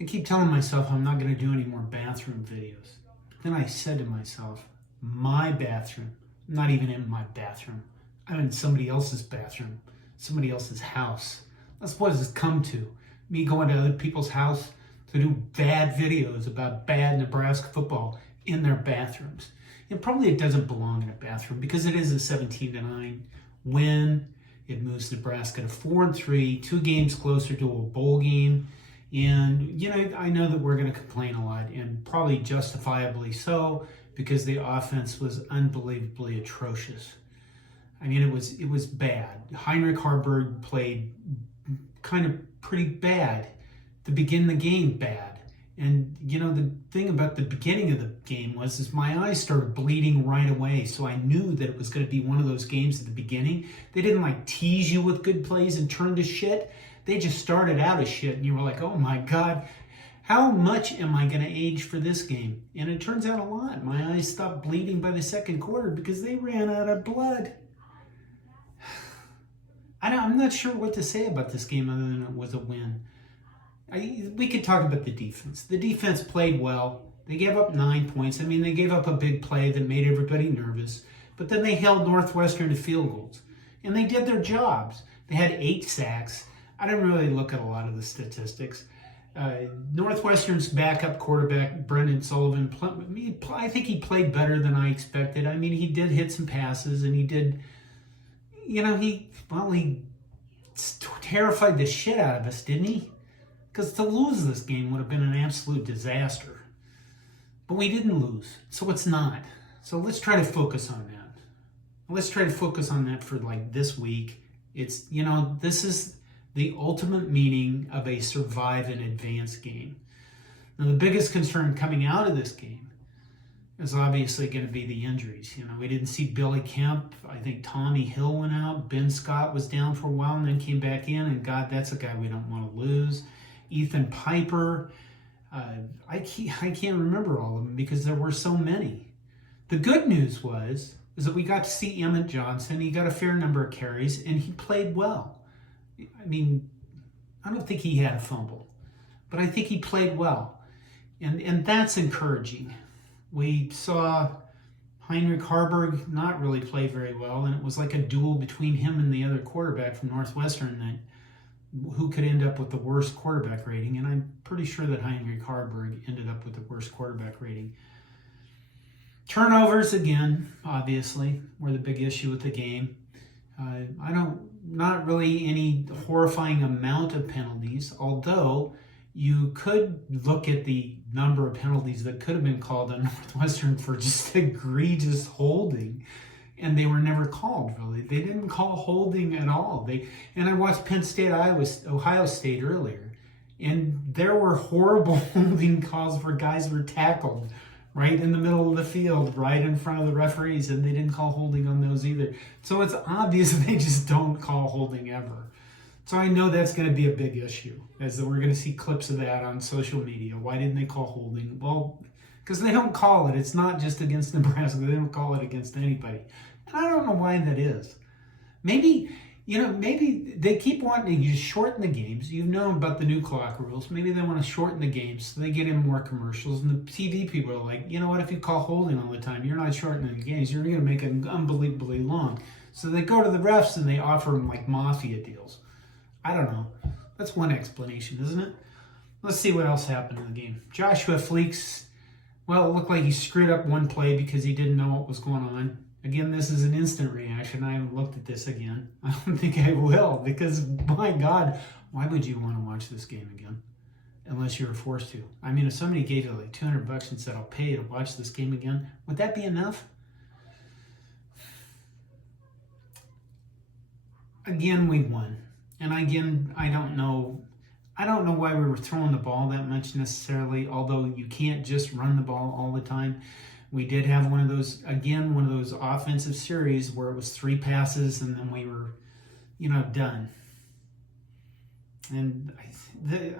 I keep telling myself I'm not going to do any more bathroom videos. But then I said to myself, my bathroom, I'm not even in my bathroom. I'm in somebody else's bathroom, somebody else's house. That's what it's come to. Me going to other people's house to do bad videos about bad Nebraska football in their bathrooms. And probably it doesn't belong in a bathroom because it is a 17-9 win. It moves Nebraska to 4-3, 2 games closer to a bowl game. And, I know that we're going to complain a lot, and probably justifiably so, because the offense was unbelievably atrocious. I mean, it was bad. Heinrich Haarberg played kind of pretty bad to begin the game, bad. And, the thing about the beginning of the game is my eyes started bleeding right away, so I knew that it was going to be one of those games at the beginning. They didn't, tease you with good plays and turn to shit. They just started out as shit, and you were like, oh my God, how much am I going to age for this game? And it turns out a lot. My eyes stopped bleeding by the second quarter because they ran out of blood. I'm not sure what to say about this game other than it was a win. We could talk about the defense. The defense played well. They gave up 9 points. I mean, they gave up a big play that made everybody nervous. But then they held Northwestern to field goals. And they did their jobs. They had 8 sacks. I didn't really look at a lot of the statistics. Northwestern's backup quarterback, Brendan Sullivan, I think he played better than I expected. I mean, he did hit some passes, and he did, he terrified the shit out of us, didn't he? Because to lose this game would have been an absolute disaster. But we didn't lose, so it's not. So let's try to focus on that. Let's try to focus on that for this week. It's, this is the ultimate meaning of a survive and advance game. Now, the biggest concern coming out of this game is obviously going to be the injuries. We didn't see Billy Kemp. I think Tommy Hill went out. Ben Scott was down for a while and then came back in. And God, that's a guy we don't want to lose. Ethan Piper. I can't remember all of them because there were so many. The good news is that we got to see Emmett Johnson. He got a fair number of carries, and he played well. I mean, I don't think he had a fumble, but I think he played well. And that's encouraging. We saw Heinrich Haarberg not really play very well, and it was like a duel between him and the other quarterback from Northwestern who could end up with the worst quarterback rating, and I'm pretty sure that Heinrich Haarberg ended up with the worst quarterback rating. Turnovers, again, obviously, were the big issue with the game. Not really any horrifying amount of penalties, although you could look at the number of penalties that could have been called on Northwestern for just egregious holding, and they were never called, really. They didn't call holding at all. And I watched Penn State, Ohio State earlier, and there were horrible holding calls where guys were tackled right in the middle of the field, right in front of the referees, and they didn't call holding on those either. So it's obvious they just don't call holding ever. So I know that's going to be a big issue, as we're going to see clips of that on social media. Why didn't they call holding? Well, because they don't call it. It's not just against Nebraska. They don't call it against anybody. And I don't know why that is. Maybe they keep wanting to just shorten the games. You've known about the new clock rules. Maybe they want to shorten the games so they get in more commercials. And the TV people are like, if you call holding all the time, you're not shortening the games. You're going to make it unbelievably long. So they go to the refs and they offer them mafia deals. I don't know. That's one explanation, isn't it? Let's see what else happened in the game. Joshua Fleeks, it looked like he screwed up one play because he didn't know what was going on. Again, this is an instant reaction. I haven't looked at this again. I don't think I will because, my God, why would you want to watch this game again? Unless you were forced to. I mean, if somebody gave you $200 and said, I'll pay you to watch this game again, would that be enough? Again, we won. And again, I don't know why we were throwing the ball that much necessarily, although you can't just run the ball all the time. We did have one of those offensive series where it was 3 passes and then we were, done. And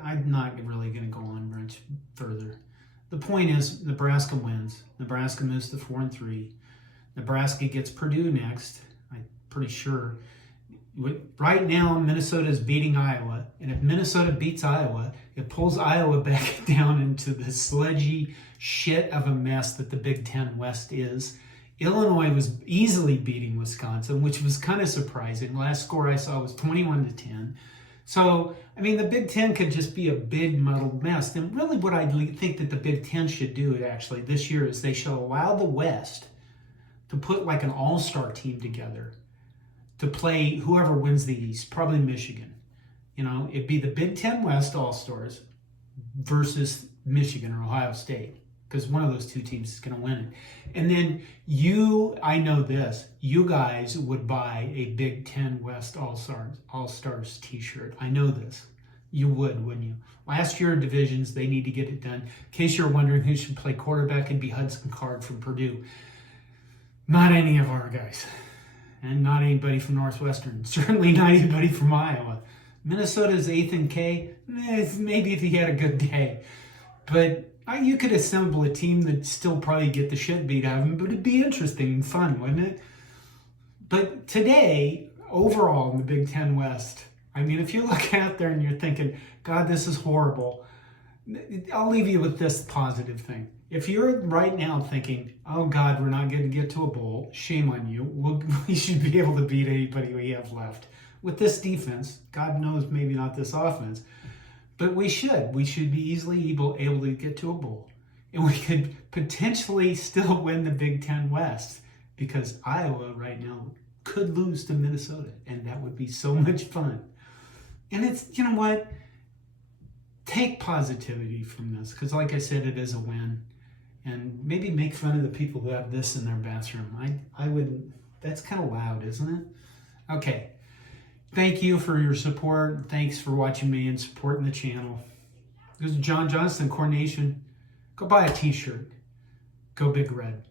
I'm not really going to go on much further. The point is, Nebraska wins. Nebraska moves to 4-3. Nebraska gets Purdue next, I'm pretty sure. Right now, Minnesota is beating Iowa. And if Minnesota beats Iowa, it pulls Iowa back down into the sludgy shit of a mess that the Big Ten West is. Illinois was easily beating Wisconsin, which was kind of surprising. Last score I saw was 21-10. So, I mean, the Big Ten could just be a big muddled mess. And really what I think that the Big Ten should do actually this year is they should allow the West to put like an all-star team together to play whoever wins the East, probably Michigan. You know, it'd be the Big Ten West All-Stars versus Michigan or Ohio State, because one of those two teams is going to win it. And then I know this, you guys would buy a Big Ten West All-Stars t-shirt. I know this. You would, wouldn't you? Last year divisions, they need to get it done. In case you're wondering who should play quarterback, it'd be Hudson Card from Purdue. Not any of our guys. And not anybody from Northwestern. Certainly not anybody from Iowa. Minnesota's 8th in K. Maybe if he had a good day. But you could assemble a team that still probably get the shit beat out of him, but it'd be interesting and fun, wouldn't it? But today, overall in the Big Ten West, I mean, if you look out there and you're thinking, God, this is horrible, I'll leave you with this positive thing. If you're right now thinking, oh God, we're not going to get to a bowl, shame on you. We should be able to beat anybody we have left. With this defense, God knows maybe not this offense, but we should. We should be easily able to get to a bowl. And we could potentially still win the Big Ten West because Iowa right now could lose to Minnesota, and that would be so much fun. And it's, you know what? Take positivity from this, because like I said, it is a win. And maybe make fun of the people who have this in their bathroom. I wouldn't, that's kind of loud, isn't it? Okay. Thank you for your support. Thanks for watching me and supporting the channel. This is John Johnston, CornNation. Go buy a t-shirt. Go Big Red.